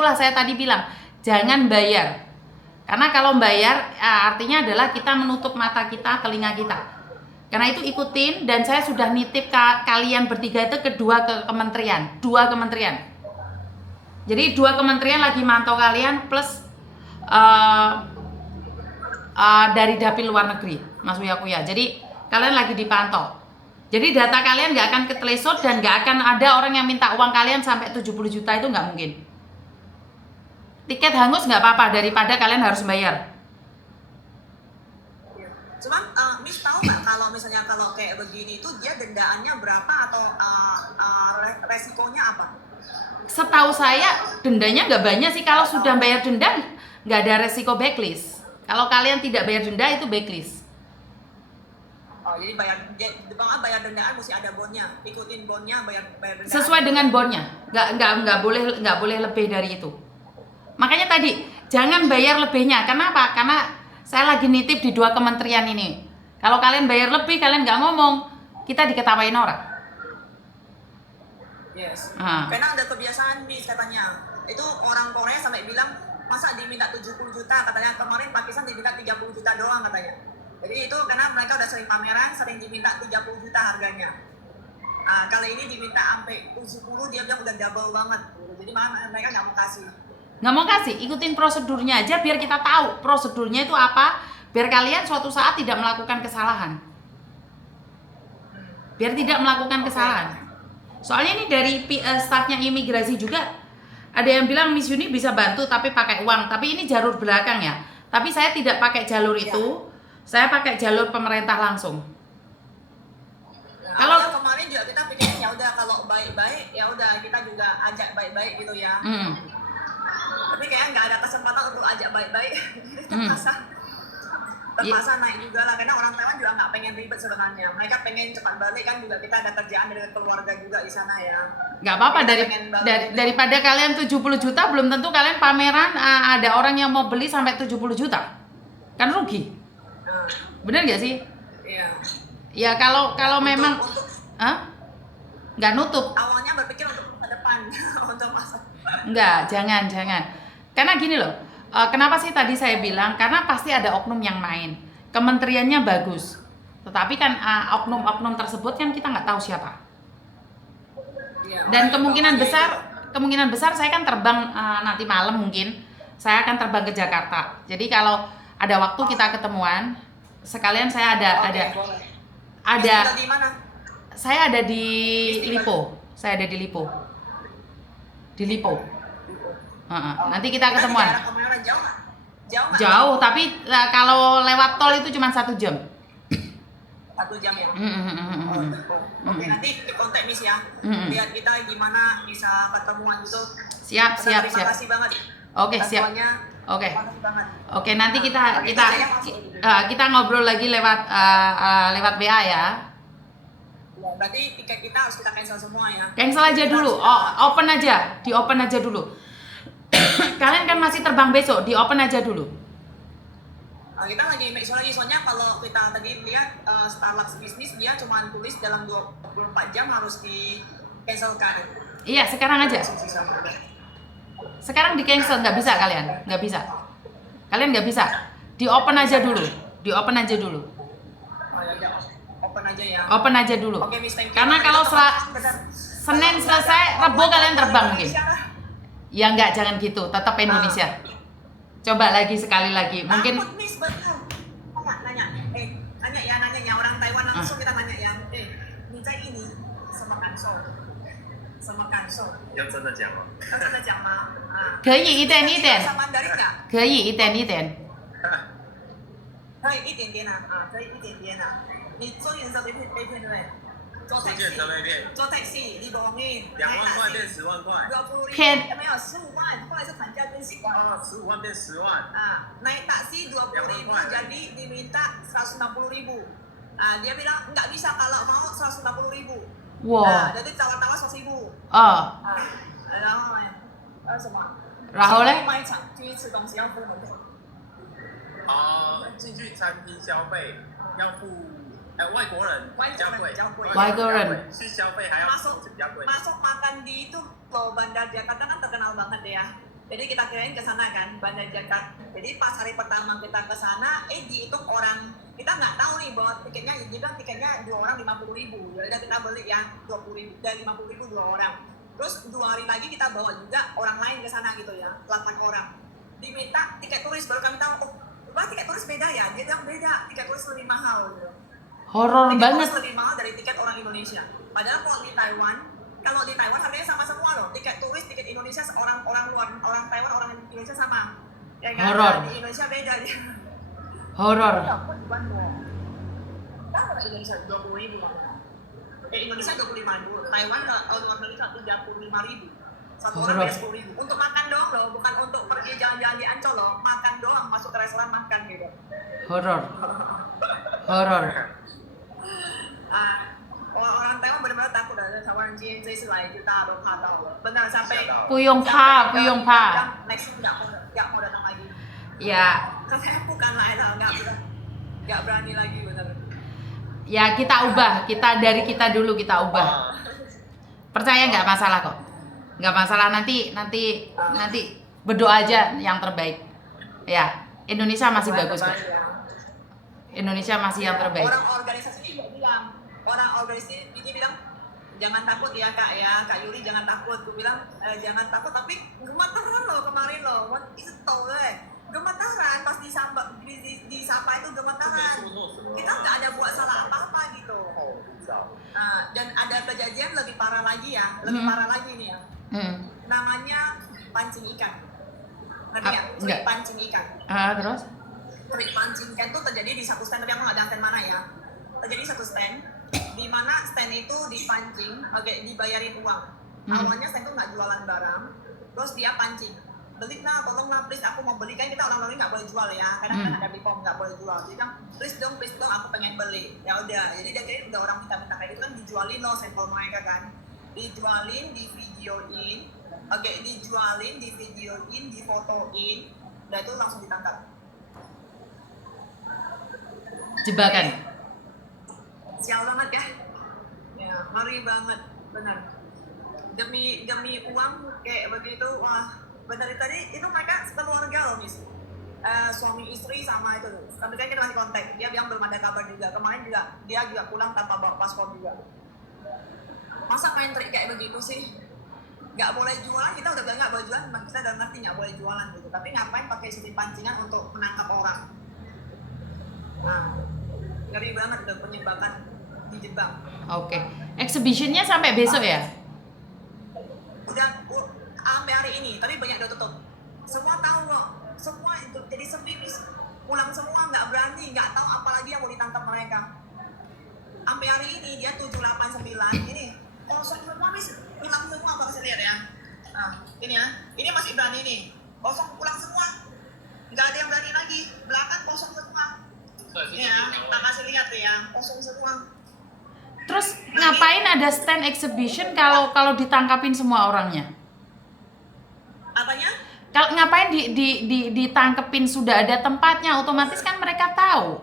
itulah saya tadi bilang, jangan bayar. Karena kalau bayar artinya adalah kita menutup mata kita, telinga kita. Karena itu ikutin, dan saya sudah nitip kalian bertiga itu ke dua kementerian. Jadi 2 kementerian lagi mantau kalian, plus dari dapil luar negeri, Mas Uya. Jadi kalian lagi dipantau. Jadi data kalian nggak akan ketelesot, dan nggak akan ada orang yang minta uang kalian sampai 70 juta, itu nggak mungkin. Tiket hangus nggak apa-apa daripada kalian harus bayar. Cuman Miss tahu nggak kalau misalnya kalau kayak begini itu dia dendaannya berapa atau resikonya apa? Setahu saya dendanya nggak banyak sih. Kalau sudah bayar denda nggak ada resiko blacklist. Kalau kalian tidak bayar denda itu blacklist. Oh, jadi bayar dendaan mesti ada bonnya, ikutin bonnya, bayar dendaan. Sesuai dengan bonnya, nggak boleh lebih dari itu. Makanya tadi jangan bayar lebihnya. Kenapa? Karena saya lagi nitip di 2 kementerian ini. Kalau kalian bayar lebih, kalian nggak ngomong, kita diketawain orang. Yes. Karena ada kebiasaan Miss katanya, itu orang Korea sampai bilang masa diminta 70 juta, katanya kemarin Pakistan diminta 30 juta doang katanya. Jadi itu karena mereka udah sering pameran, sering diminta 30 juta harganya. Kali ini diminta sampai 70, dia bilang udah double banget. Jadi mereka nggak mau kasih. Nggak mau kasih, ikutin prosedurnya aja biar kita tahu prosedurnya itu apa, biar kalian suatu saat tidak melakukan kesalahan. Biar tidak melakukan kesalahan. Soalnya ini dari stafnya imigrasi juga ada yang bilang Miss Yuni bisa bantu tapi pakai uang, tapi ini jalur belakang ya. Tapi saya tidak pakai jalur itu. Saya pakai jalur pemerintah langsung. Kalau kemarin juga kita pikir ya udah kalau baik-baik ya udah kita juga ajak baik-baik gitu ya. Tapi kayaknya nggak ada kesempatan untuk ajak baik-baik. Terpaksa naik juga lah, karena orang Taiwan juga nggak pengen ribet sebenarnya. Mereka pengen cepat balik kan, juga kita ada kerjaan dari keluarga juga di sana ya. Nggak apa-apa, daripada kalian 70 juta belum tentu kalian pameran ada orang yang mau beli sampai 70 juta. Kan rugi. Bener nggak sih? Iya. Ya kalau memang nggak nutup. Awalnya berpikir untuk ke depan, untuk masa. Enggak, jangan. Karena gini loh, kenapa sih tadi saya bilang? Karena pasti ada oknum yang main. Kementeriannya bagus, tetapi kan oknum-oknum tersebut kan kita nggak tahu siapa. Dan kemungkinan besar saya kan terbang nanti malam mungkin. Saya akan terbang ke Jakarta. Jadi kalau ada waktu kita ketemuan, sekalian saya ada. Di mana? Saya ada di Lipo. Nanti kita ketemuan. Jauh, tapi kalau lewat tol itu cuma 1 jam. 1 jam ya. Oke, nanti kontak Miss ya. Lihat kita gimana bisa ketemuan gitu. Siap. Terima kasih banget. Oke, siap. Oke. Oke, nanti kita ngobrol lagi lewat WA ya. Berarti tiket kita harus kita cancel semua ya. Cancel aja dulu. Open aja dulu. Kalian kan masih terbang besok, di open aja dulu. Kita lagi make sure lagi, soalnya kalau kita tadi lihat Starlux bisnis dia cuma tulis dalam 24 jam harus di cancelkan. Iya, sekarang aja. Sekarang di cancel, nggak bisa kalian, nggak bisa. Kalian nggak bisa. Di open aja dulu. Open aja ya. Open aja dulu. Oke, Miss, thank you. Karena kalau Senin selesai, Rebo kalian terbang mungkin. Ya nggak, jangan gitu. Tetap Indonesia. Coba lagi sekali lagi. Mungkin. Miss, betul. Nanya ya orang Taiwan langsung kita nanya ya. Ni在印尼什么感受？什么感受？要真的讲吗？要真的讲吗？可以一点。上班dari nggak？可以一点。可以一点点啊，可以一点点啊。你坐云霄飞片对不对？坐 taxi，你多少钱？2万块变10万块。骗？没有15万，后来是谈价变10万。15万变10万。naik taksi 20.000 jadi diminta 160.000. Dia bilang nggak bisa kalau mau 160.000. Wow. Jadi tawar-tawar 100.000. 然后呢？什么？然后呢？卖场去吃东西要付门票。进去餐厅消费要付，外国人比较贵。外国人去消费还要比较贵。Masuk makan di itu loh Bandar Jakarta kan terkenal banget ya. Jadi kita kirain ke sana kan, Bandar Jakarta. Jadi pas hari pertama kita ke sana, dihitung orang, kita nggak tahu nih bahwa tiketnya, dia bilang tiketnya 2 orang 50.000. Jadi kita beli ya 20.000 dan 50.000 2 orang. Terus 2 hari lagi kita bawa juga orang lain ke sana gitu ya, 8 orang. Diminta tiket turis, baru kami tahu, oh, wah tiket turis beda ya. Dia bilang beda, tiket turis lebih mahal gitu. Horor Tiket banget. turis lebih mahal dari tiket orang Indonesia. Padahal kalau di Taiwan harganya sama semua loh. Tiket turis, tiket Indonesia, orang luar, orang Taiwan, orang Indonesia sama. Ya kan? Horor. Di Indonesia beda dia. Horor. Tahu Indonesia 20.000 lah. Indonesia 25.000, Taiwan ke luar negeri 35.000. Satu orang Horor. bayar 10.000. Untuk makan doang loh, bukan untuk pergi jalan-jalan di Ancol loh. Makan doang, masuk ke restoran makan gitu. Horor. Horor. Orang Taiwan benar-benar takut ada tawaran JNC selai kita atau tahu. Benar sampai Puyung pa. next nggak mau datang lagi. Ya, Karena bukan lah itu nggak berani lagi benar. ya kita ubah. Dari kita dulu kita ubah. Percaya nggak masalah kok. Nggak masalah, nanti berdoa aja yang terbaik. Ya, Indonesia masih bagus kok. Indonesia masih yang terbaik. Orang organisasi ini juga bilang, jangan takut ya Kak Yuri jangan takut. Gue bilang jangan takut, tapi gemetaran loh kemarin loh. What is it gemetaran pas disapa itu gemetaran. Kita nggak ada buat salah apa-apa gitu. Nah, dan ada kejadian lebih parah lagi ya, parah lagi nih ya. Namanya pancing ikan. Ngerti nggak? Enggak. Pancing ikan. Terus? Trik pancing ikan tuh terjadi di satu stand, tapi aku nggak ada stand mana ya. Terjadi satu stand, di mana stand itu dipancing, dibayarin uang. Awalnya stand itu nggak jualan barang, terus dia pancing. Beli nah, tolonglah please, aku mau beli. Kan kita orang Bali nggak boleh jual ya, karena kan ada BPOM nggak boleh jual. Jadi kan please dong, aku pengen beli. Ya udah, jadi dia kayak udah orang minta kayak gitu kan, dijualin loh sampel mereka kan. Dijualin, divideoin, dijualin, divideoin, difotoin, udah itu langsung ditangkap. Jebakan. Sial banget ya, ngeri banget, benar. Demi uang kayak begitu, wah. Benar tadi itu mereka sekeluarga loh, Miss. Suami istri sama itu. Tapi kan kita masih kontak. Dia bilang belum ada kabar juga. Kemarin juga dia juga pulang tanpa bawa paspor juga. Masa main trik kayak begitu sih? Nggak boleh jualan, kita udah bilang nggak boleh jualan, kita udah ngerti nggak boleh jualan gitu. Tapi ngapain pakai sistem pancingan untuk menangkap orang? Nah, ngeri banget udah penyebakan di Jepang. Oke. Exhibitionnya sampai besok ya? Udah sampai hari ini, tapi banyak udah tutup. Semua tahu kok, semua itu jadi sepi, pulang semua nggak berani, nggak tahu apalagi yang mau ditangkap mereka. Sampai hari ini dia 789 ini kosong semua, hilang semua. Kalau saya lihat ya, nah ini ya, ini masih berani nih, kosong pulang semua, nggak ada yang berani lagi, belakang kosong semua. Ini ya, tak kasih lihat ya, kosong semua. Terus ngapain ada stand exhibition kalau ditangkapin semua orangnya? Apanya? Kalau ngapain ditangkepin, sudah ada tempatnya, otomatis kan mereka tahu.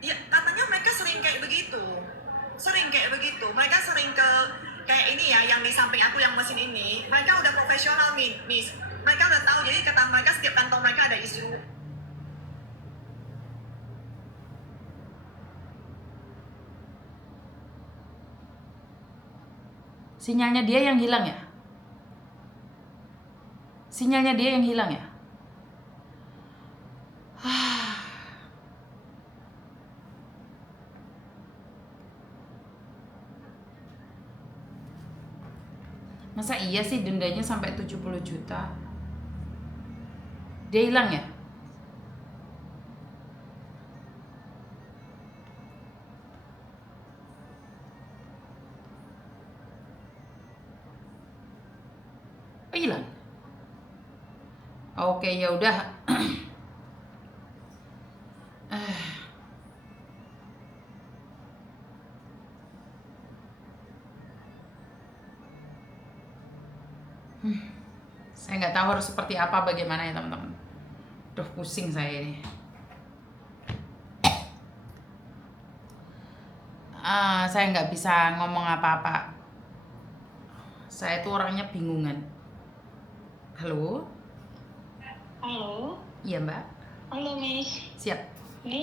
Ya, katanya mereka sering kayak begitu. Mereka sering ke kayak ini ya, yang di samping aku yang mesin ini. Mereka udah profesional nih, Miss. Mereka udah tahu, jadi kata mereka setiap kantor mereka ada isu. Sinyalnya dia yang hilang ya? Masa iya sih dendanya sampai 70 juta? Dia hilang ya? Oh, hilang. Oke, ya udah. Saya nggak tahu harus seperti apa, bagaimana ya teman-teman. Duh, pusing saya ini. Saya nggak bisa ngomong apa-apa. Saya tuh orangnya bingungan. Halo? Halo, Iya, Mbak. halo Miss. Siap.